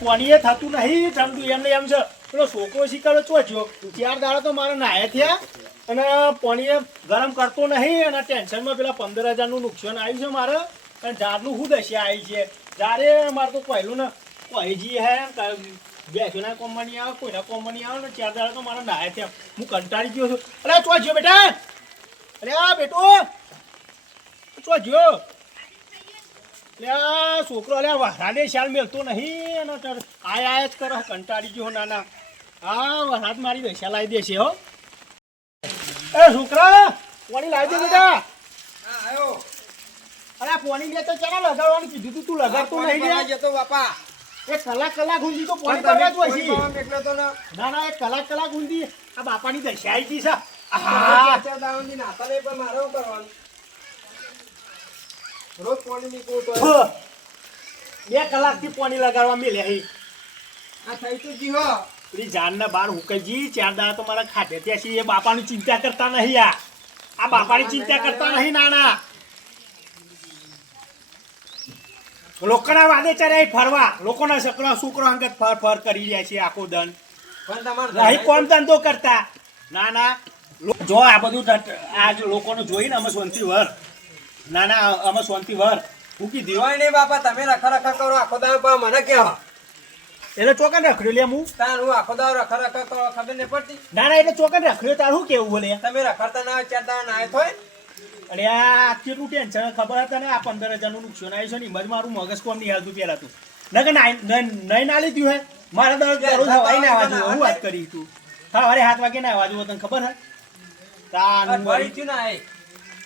કોણીએ થતું નહીં ઠંડુ એમને એમ છે પેલો છોકરો શીખરો ચોચ્યો 4 દાડા તો મારે નાયા થયા અને પાણીએ ગરમ કરતો નહીં અને ટેન્શનમાં પેલા 15,000 નું નુકસાન આવ્યું છે મારે અને ઝાડનું શું દશા આવી છે જ્યારે મારે તો પહેલું ને કોઈજી હે બેસોના કોમ્પની આવે કોઈના કોમ્પની આવે ને 4 દાડા તો મારે નાયા થયા હું કંટાળી ગયો છું અરે ચોચ્યો બેટા અરે આ બેટો ચોચ્યો એટલે આ છોકરો અલ્યા વહાડે શાલ મેલતો નહીં અને આયા જ કરો કંટાળી ગયો નાના હા વહાડ મારી દશા લાવી દેશે હો એ છોકરા પાણી લાવી દે બેટા આયો અરે પાણી લે તો ચાલો લગાડવાનું કીધું તું લગાડતો નહીં લે જતો બાપા એક કલાક સુધી તો પાણી કરવા જ હોય છે એટલે તો ના એક કલાક સુધી આ બાપાની દશા આવી ગઈ છે હા દાવની નાતા લે પણ મારે શું કરવાનું રોજ પાણી નીકળું તો 2 કલાકથી પાણી લગાડવા મેલ્યા આ થઈ તો જી હો પેલી જાનના બાર હુકજી 4 દાડા તો મારા ખાટે ત્યાં છે એ બાપાની ચિંતા કરતા નહીં આ બાપાની ચિંતા કરતા નહીં નાના લોકોના વાદે ચડે ફરવા લોકોના છોકરો અંગત ફર કરી રહ્યા છે આખો દન પણ તમારે રહી કોમ ધંધો કરતા ના જો આ બધું આ લોકોનું જોઈને અમે શાંતિ વર અમે શાંતિ વર મૂકી દો હોય નહીં બાપા તમે રખા કરો આખો દાવ પા મને કેવા એટલે ચોકન રખડ્યો લે હું તાર હું આખો દાવ રખા કરો ખબર નહીં પડતી ના એટલે ચોકન રખડ્યો તાર શું કેવું બોલે તમે રખડતા ના હોય 4 દાડા ના થોય અરે આ કેટલું ટેન્શન ખબર હતા ને આ 15,000 નું નુકસાન આવ્યું છે ને એમાં મારું મગજ કોમ નહીં હાલતું પેલા તું નહીં ના લીધું હે મારા દરરોજ હવાઈ ના આવાજ હું વાત કરી તું હા અરે 7 વાગે ના આવાજ તને ખબર હે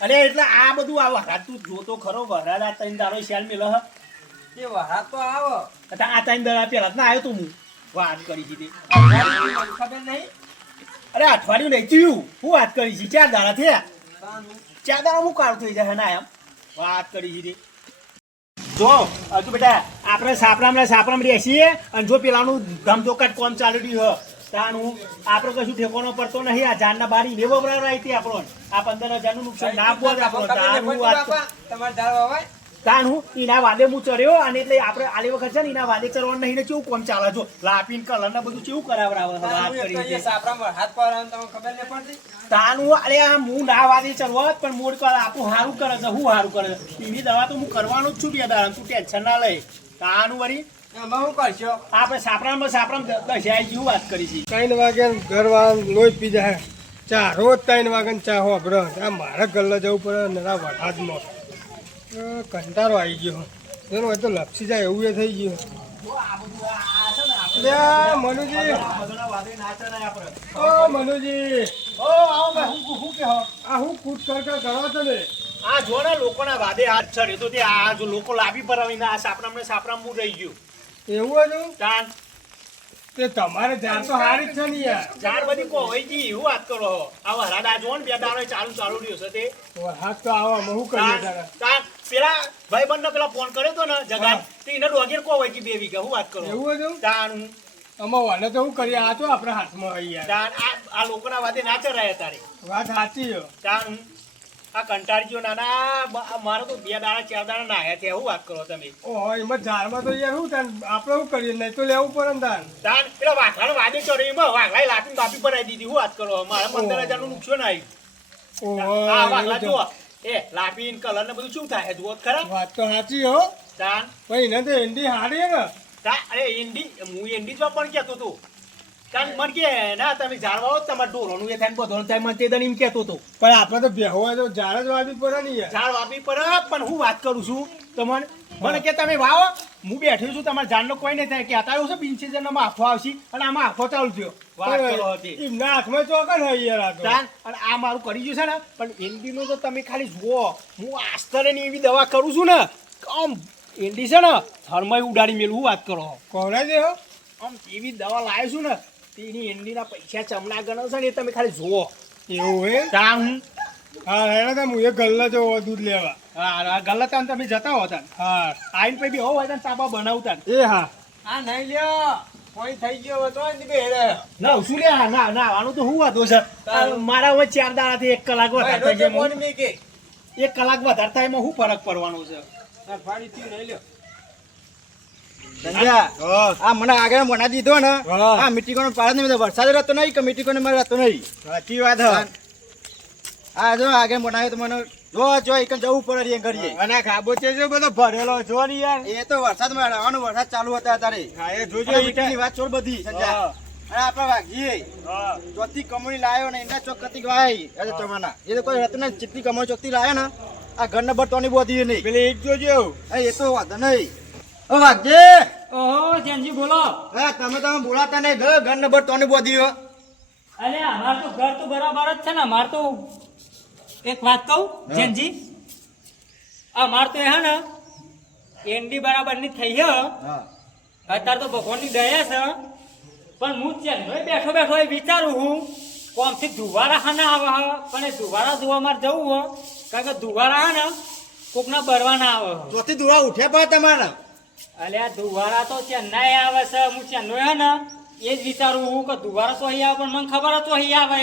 અરે એટલે આ બધું આ વરાત તું જોતો ખરો વરાત આ 3 દાડો શેલ મેલો હ એ વહાત તો આવો આ 3 દાડા પેલા ના આવ્યો તું હું વાત કરી હતી ખબર નહીં અરે અઠવાડિયું નહીં થયું હું વાત કરી છે 4 દાડા થયા 4 દાડા હું કાળ થઈ જાય ના એમ વાત કરી હતી જો હજુ બેટા આપણે સાપરામ રહેશીએ અને જો પેલાનું ધમધોકાટ કોમ ચાલુ રહ્યું તાનું આપણે કશું ઠેકોનો પડતો નહીં આ જાનના બારી લેવો બરાબર આવી આપણો આ 15,000 નું નુકસાન ના આપવો આપણો તમારે ધારવા હોય તાન હું એના વાદે હું ચડ્યો અને એટલે આપણે આલી વખત છે ને એના વાદે ચડવાનું નહીં ને કેવું કોમ ચાલે જો લાપીન કલર ને બધું કેવું કરાવરાવે વાત કરી સાપરામાં હાથ પર તમને ખબર નહીં પડતી તાન હું અરે હું ના વાદે ચડવા પણ મોડ કર આપણું સારું કરે છે હું સારું કરે છે એની દવા તો હું કરવાનું જ છું બે દાડા તું ટેન્શન ના લઈ તાનું વળી એમાં શું કરશો આપણે સાપરામ દશાઈ જેવું વાત કરી છે 3 વાગે ઘરવાળા લોહી પી જાય ચા રોજ 3 વાગે ચા હો બ્ર આ મારે ગલ્લે જવું પડે નરા વરસાદમાં કંટાળો આવી ગયો એનો હોય તો લપસી જાય એવું એ થઈ ગયું મનુજી ઓ મનુજી આ હું કૂટ કર કરો છો ને આ જો ને લોકોના વાદે હાથ ચડે તો તે આ જો લોકો લાવી પરાવીને આ સાપરામ હું રહી ગયું એવું હતું તાન તે તમારે જાણ તો હારી જ છે ને યાર જાણ બધી કો હોય જી એવું વાત કરો આ વરાડા જો ને 2 દાડો ચાલુ રહ્યો છે તે હાથ તો આવા હું કરીએ તારા તાન પેલા ભાઈબંધ ને પેલા ફોન કર્યો તો ને જગા તે એને ડોગેર કો હોય કે 2 વીઘા હું વાત કરો એવું હતું તાન આમાં વાને તો હું કરીએ આ તો આપણા હાથમાં હોય યાર તાન આ લોકોના વાદે ના ચરાય તારે વાત સાચી છે તાન આ કંટાળજો નાના મારો તો 2 દાડા 4 દાડા નાયા છે એવું વાત કરો તમે ઓહો એમાં ઝાડમાં તો યાર શું તાન આપણે શું કરીએ નહીં તો લેવું પડે ને તાન તાન પેલા વાઘાનો વાદે ચડ્યો એમાં વાઘાએ લાપીને બાપી પરાઈ દીધી હું વાત કરો મારા 15,000 નું નુકસાન આવ્યું ઓહો આ વાઘા જો એ લાપીન કલર ને બધું શું થાય જુઓ ખરા વાત તો સાચી હો તાન ભાઈ એને તો એન્ડી હારી ને અરે હું એન્ડી જ પણ કહેતો હતો તાન મને કે ના તમે જાણવા હો તમારે ઢોરોનું એ થાય બધોનું થાય મને તે દન એમ કહેતો હતો પણ આપણે તો બેહવા હોય તો ઝાડ જ વાવી પડે ને યાર ઝાડ વાપી પર પણ હું વાત કરું છું તમને મને કે તમે વાવો હું બેઠો છું તમારા ઝાડનો કોઈ નહીં થાય કે અત્યારે છે બિન સિઝનમાં આફો આવશે અને આમાં આફો ચાલુ થયો વાત કરો હતી એમના હાથમાં ચોકન હોય યાર આ તો તાન અને આ મારું કરી ગયું છે ને પણ એન્ડીનું તો તમે ખાલી જુઓ હું આસ્તરેની એવી દવા કરું છું ને આમ એન્ડી છે ને થર્મય ઉડાડી મેળવું વાત કરો કોવરાઈ દે હો આમ એવી દવા લાવ્યો છું ને તેની એન્ડીના પૈસા ચમના ગણો છે ને એ તમે ખાલી જુઓ એવું હે તાન હું હા હેડા તો હું એ ગલ્લા જવો દૂધ લેવા હા ગલત તમે જતા હો તાન હા આઈન પછી બી હોય તાન ચાબા બનાવતા એ હા આ નહીં લ્યો કોઈ થઈ ગયો હતો ને કે ના શું લે ના આનું તો હું વાતો છે મારા હવે 4 દાડાથી 1 કલાક વધારે થાય છે 1 કલાક વધારે થાય એમાં શું ફરક પડવાનો છે ફાડી થી નહીં લ્યો સંજ્યા હા. આ મને આગળ મના દીધો ને હા. આ મીટિંગોનો પાડો નહીં વરસાદ રહેતો નહીં કે મીટિંગોને મને રહેતો નહીં સાચી વાત હે. આ જો આગળ મનાયો તો મને જો એક જવું પડે રે ઘડીએ અને આ ખાબોચે છે બધો ભરેલો જો ને યાર. એ તો વરસાદમાં રહેવાનો વરસાદ ચાલુ હતા અત્યારે હા, એ જોજો આ ઈ મીટિંગની વાત છોડ બધી સંજ્યા હા. અને આપણે વાગીએ હા. ચોથી કમળી લાયો ને એના ચોક કતી ગવાય એ તમારા એ તો કોઈ હતું ને ચીટલી કમળી ચોકથી લાયો ને આ ઘર નંબર તોની બોધી નહીં પેલી ઈટ જોજો. એ તો વાંધો નહીં ઓ વાગજે ઓહો જેનજી બોલો. હા તમે બોલાતા નહીં ઘર નંબર તોની બોધી હો અરે અમાર તો ઘર તો બરાબર જ છે ને. અમાર તો એક વાત કહું જેનજી, અમાર તો હે ને એન્ડી બરાબર ની થઈ હે. હા અત્યારે તો ભગવાનની દયા છે, પણ હું ચેન્નઈ બેઠો બેઠો એ વિચારું હું કોમથી દુવારા હા ના આવે હે, પણ એ દુવારા જોવા મારે જવું હો, કારણ કે દુવારા હે ને કોકના બરવા ના આવે હે. ચોથી દુરા ઉઠ્યા પડે તમારા અલ્યા દુવારા તો ચેન્નાઈ આવે છે, હું ચેન્નઈ હે ને એ જ વિચારું હું કે દુવારા તો અહીં આવે, પણ મને ખબર જ તો અહીં આવે.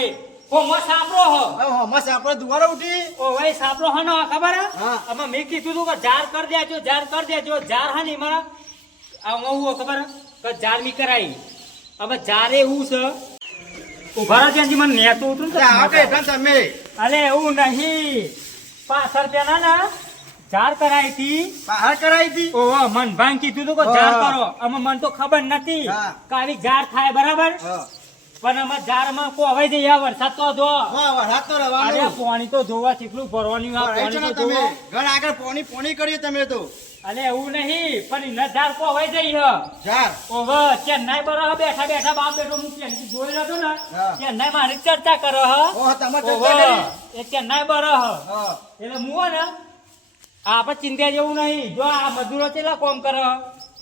કોમો સાંભળો હો. હમણાં આપણે દુવારા ઉઠી ઓ ભાઈ સાંભળો હે ને ખબર હે? હા. આમાં મેં કીધું તું કે જાર કરી દેજો, જાર કરી દેજો. જાર હે ને એમાં આમાં હું ખબર હે? કે જાર મી કરાઈ. હવે જારે એવું છે ઉભા રહો ત્યાંથી મને નેતો ઉતરું ને આવો કે હેઠળ તમે અલે એવું નહીં, 5 રૂપિયા ના જાર કરાઈ હતી. બહાર કરાવી હતી ઓહો મન ભાંગ કીધું તું કે જાર હા. કરો. આમાં મને તો ખબર નથી હા. કે આવી જાર થાય બરાબર, હા પણ આમાં જારમાં કોવાઈ જઈએ. આ વરસાદ તો જો વરસાદ તો અરે રહેવાનું પાણી તો જોવા ચીકલું ભરવાની આ રહી છો પાણી ને તો તમે જોવો. ઘર આગળ પોણી કરીએ તમે તો અલે એવું નહીં, પણ એના જાર કોવાઈ જઈએ. જાર ઓહો ચેન્નાઈ બરો બેઠા બેઠા બાપ બેઠો હું ત્યાંથી જોઈ રહ્યો હતો ને, હા. ચેન્નાઈ મારી ચર્ચા કરો હ. ઓહ તમારે ઓહો, ચર્ચા કરી એ ચેન્નાઈ બરો હ. હા એટલે હું હે ને આપણે ચિંતા જેવું નહીં. જો આ મજૂરો કેટલા કોમ કરે હ.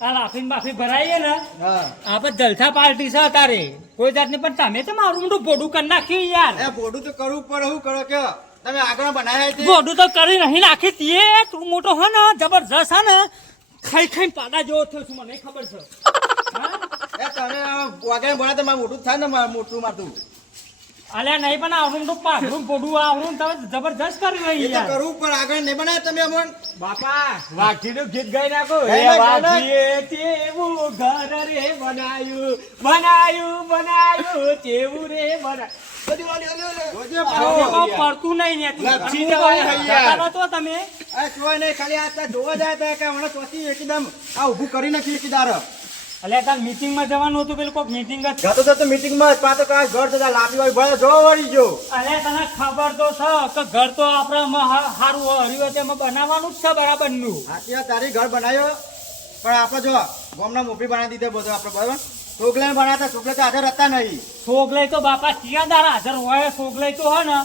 આ લાફીન બાફી ભરાઈએ ને હા આપણે જલસા પાર્ટી છે તારે કોઈ જાતની, પણ તમે તો મારું મોટું બોડું કરી નાખ્યું યાર. એ બોડું તો કરવું પડે શું કરો કે તમે આગળ બનાવ્યા છે બોડું તો કરી નહીં નાખી તીએ. તું મોટો હે ને જબરજસ્ત હે ને ખાઈ ખાઈ પાડા જેવો થયો છું, મને ખબર છે. હા? એ તમે આગળ બનાવે તો મારું મોટું જ થાય ને મારું મોટું માથું અલ્યા નહીં પણ આવડું તો પાઘડું બોડું આવડું તમે જબરજસ્ત કર્યું એ હોય તો યાર. કરવું પણ આગળ નહીં બનાવે તમે અમોન બાપા વાઘજીનું ગીત ગાઈ નાખો. હે, એ ગાઈ નાખ. વાઘજીએ તેવું ઘર રે બનાયું, બનાયું, બનાયું, તેવું રે બનાયું. બધું ઓલી, ઓલી, ઓલી. જોજે આવું પાછું. કોઈ પડતું નહીં ને તું. લપસી હું જવાય કહું, હૈ યાર. જતા નતો તમે. આ જોવાય નહીં ખાલી આ ત્યાં જોવા જાય તો કે હમણાં ચોથી એકદમ આ ઊભું કરી નાખ્યું એકદાર અલ્યા તાર મીટિંગમાં જવાનું હતું, પેલું કોઈક મીટિંગ જ. જતો તો મીટિંગમાં પાછો કાંઈ ઘર જતા લાપી વાળી ભલે જોવા વળી ગયો અલ્યા તને ખબર તો છે કે ઘર તો આપણે સારું હર્યું તેમાં બનાવવાનું જ છે બરાબરનું. હાથી તારી ઘર બનાવ્યો પણ આપણે જો ગામના મોફી બનાવી દીધો બધો આપણે બરાબર ચોગલે બનાવતા ચોગલે તો હાજર હતા નહીં સોગલાઈ તો બાપા ચિયાદાર હાજર હોય. સોગલાઈ તો હે ને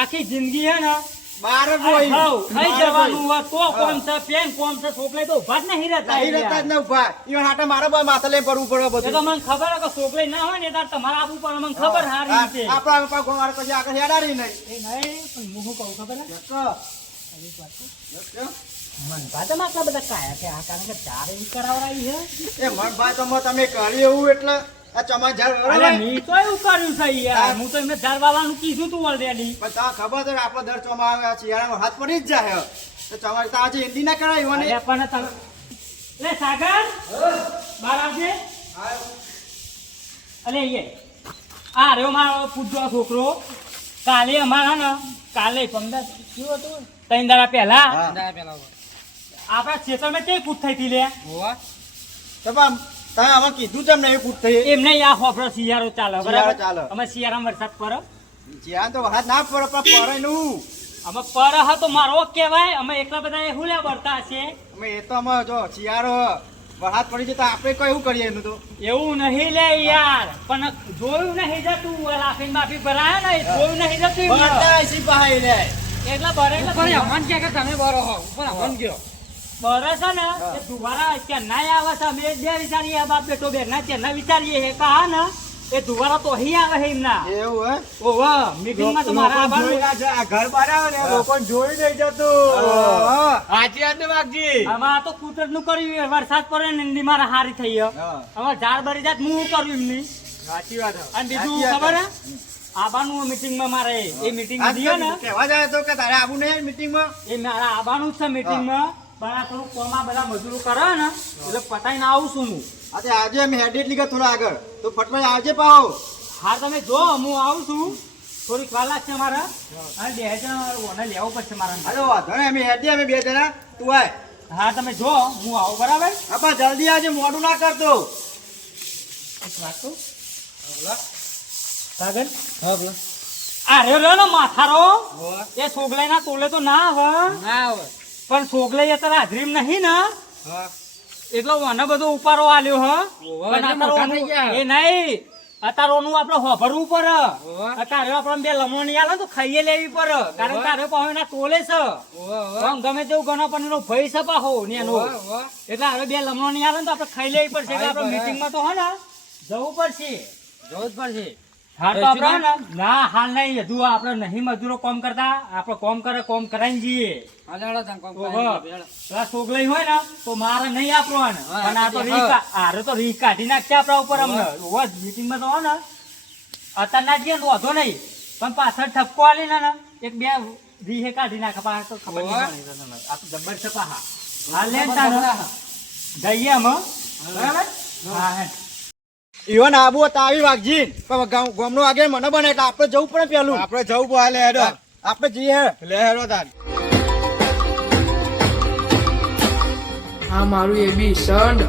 આખી જિંદગી હે ને બાર જ આ હોય હાવ ખાઈ બાર જ જવાનું હોય. હોય. તો કોમ છે પેન કોમ છે. સોગલાઈ તો ઉભા જ નહીં રહેતા નહીં રહેતા જ યાર. ને ઉભા ઈવન હાટા મારા બા માથે લઈને પડવું પડે એ તો બધું મને ખબર હે કે સોગલાઈ ના હોય ને તાર તમારે આપવું પડે. મને ખબર હારી રીતે. આપણા ગોવાળ પછી આગળ હેડારી નહીં એ નહીં પણ હું શું કહું ખબર હે? જતો. જતો. મનભાતમાં આટલા બધા કાયા છે આ કારણ કે ચાર એમ કરાવડાવી છે. એ મન ભાઈ તમે કર્યું એવું એટલે આ ચમા ઝાડ અરે બરાબર મેં તો એવું કર્યું છે યાર. હું તો એમને ઝાડવાળાનું કીધું તું ઓલરેડી. પણ તમને ખબર છે કે આપણો દર ચોમા આવે શિયાળામાં હાથ પડી જ જાય તો ચમા ત્યાં આજે હિન્દી ના કરાય મને અરે પણ તમે લે સાગર બહાર આવજે. અલે એ આ રહ્યો મારો પૂજો છોકરો. કાલે અમારા ને કાલે 15 કયું હતું 3 દાડા પહેલા હા. આપણા ખેતરમાં તે કૂદ થઈ હતી લે. તો પણ તમે આમાં કીધું છે એમને એવી પૂછ થઈ એમને આ હોફરો શિયાળો ચાલે શિયાળો બરાબર. ચાલે. અમે શિયાળામાં વરસાદ પડે. જ્યાં તો હાથ ના પડે પણ પડે નું અમે પર તો મારો કહેવાય. અમે એકલા બધા એ હુલ્યા પડતા છે. અમે એ તો અમે જો શિયાળો હાથ પડી જાય તો આપણે કોઈ એવું કરીએ એનું તો એવું નહીં લે યાર, પણ જોયું નહીં જતું. લાફીન બાફી ભરાયા ને જોયું નહીં જતું એમને. બધા એસી પાહી લે એટલા બરે એટલે તમે બરો હો બરે છે ને એ દુવારા ચેન્નાઈ આવે છે. અમે બે વિચારીએ બાપ બેટો બે ના ચેન્નાઈ વિચારીએ એ કહા ને એ દુવારા તો અહીં આવે છે એમના. એવું હે ઓહો મીટિંગમાં તો મારા લોકો જોઈ આવવાનું. રહ્યા છે. આ ઘર બનાવે ને લોકોને જોઈ નહીં જતું. હા. સાચી વાત ને વાઘજી? આમાં તો કુદરત નું કર્યું. વરસાદ પડે ને એમની મારા હારી થઈ ગયો. હા. હવે ઝાડ ભરી જાત હું કર્યું એમની. સાચી વાત હે. અને બીજું સાચી વાત ખબર હે આબાનું મીટિંગમાં મારે એ મીટિંગ આજ દીધી ને કહેવા જાય તો કે તારે આવું નહીં મીટિંગમાં એ મારા આબાનું જ છે મીટિંગમાં. પણ આ થોડું કોમ આ બધા મજૂરો કરે ને એટલે પતાઈને આવું છું હું. આજે આજે અમે હેડી એટલી ગયા થોડા આગળ તો ફટમાં આવજે પાહો. હા તમે જો હું આવું છું થોડીક વાર લાગશે મારે અને 2 જણા ઓને લેવું પડશે મારે. અરે વાંધો નહીં અમે હેડી અમે 2 જણા તું આય. હા તમે જો હું આવું બરાબર. આપા જલ્દી આજે મોડું ના કરતો. એક વાત કહું સાગર અરે રે ને માથારો એ સોગલાઈના તોલે તો ના આવે પણ સોગલાઈ અત્યારે હાજરીમાં નહીં ને એટલો મને બધો ઉપારો આલ્યો હ પણ એ નહીં અતારોનું આપણે હોભરવું પડે. અત્યારે આપણે 2 લમણની આલે તો ખાઈએ લેવી પડે કારણ કે અરે પાહો તોલે છે આમ ગમે તેવું ગણો પણ એનો ભય છે પાહો ને એનો એટલે હવે 2 લમણની આલે તો આપણે ખાઈ લેવી પડશે એટલે આપણે મીટિંગમાં તો હે ને જવું પડશે. હા તો આપણે ને ના હાલ નહીં હજુ આપણે નહીં મજૂરો કોમ કરતા આપણે કોમ કરે કોમ કરાઈને જઈએ. પેલા સોગલાઈ હોય ને તો મારે નહીં આપવાનું પણ આ તો આરે તો રીહ કાઢી નાખશે આપણા ઉપર અમને મીટિંગમાં તો હોય ને અત્યારે ના જઈએ તો વાંધો નહીં પણ પાછળ ઠપકો આલી ને 1-2 રીહે કાઢી નાખે પણ આ તો ખબર નહીં પડે આ તો જબ્બર છે પાહા. હાલ લે જઈએ અમે બરાબર. હા હે ઈવન આબુ હતા આવી વાગજી પણ ગામનો આગળ મને બને એટલે આપણે જવું પડે પેલું. આપણે જવું પડે હેડો આપણે જઈએ લે હેડો તાર. આ મારું એબી સંડ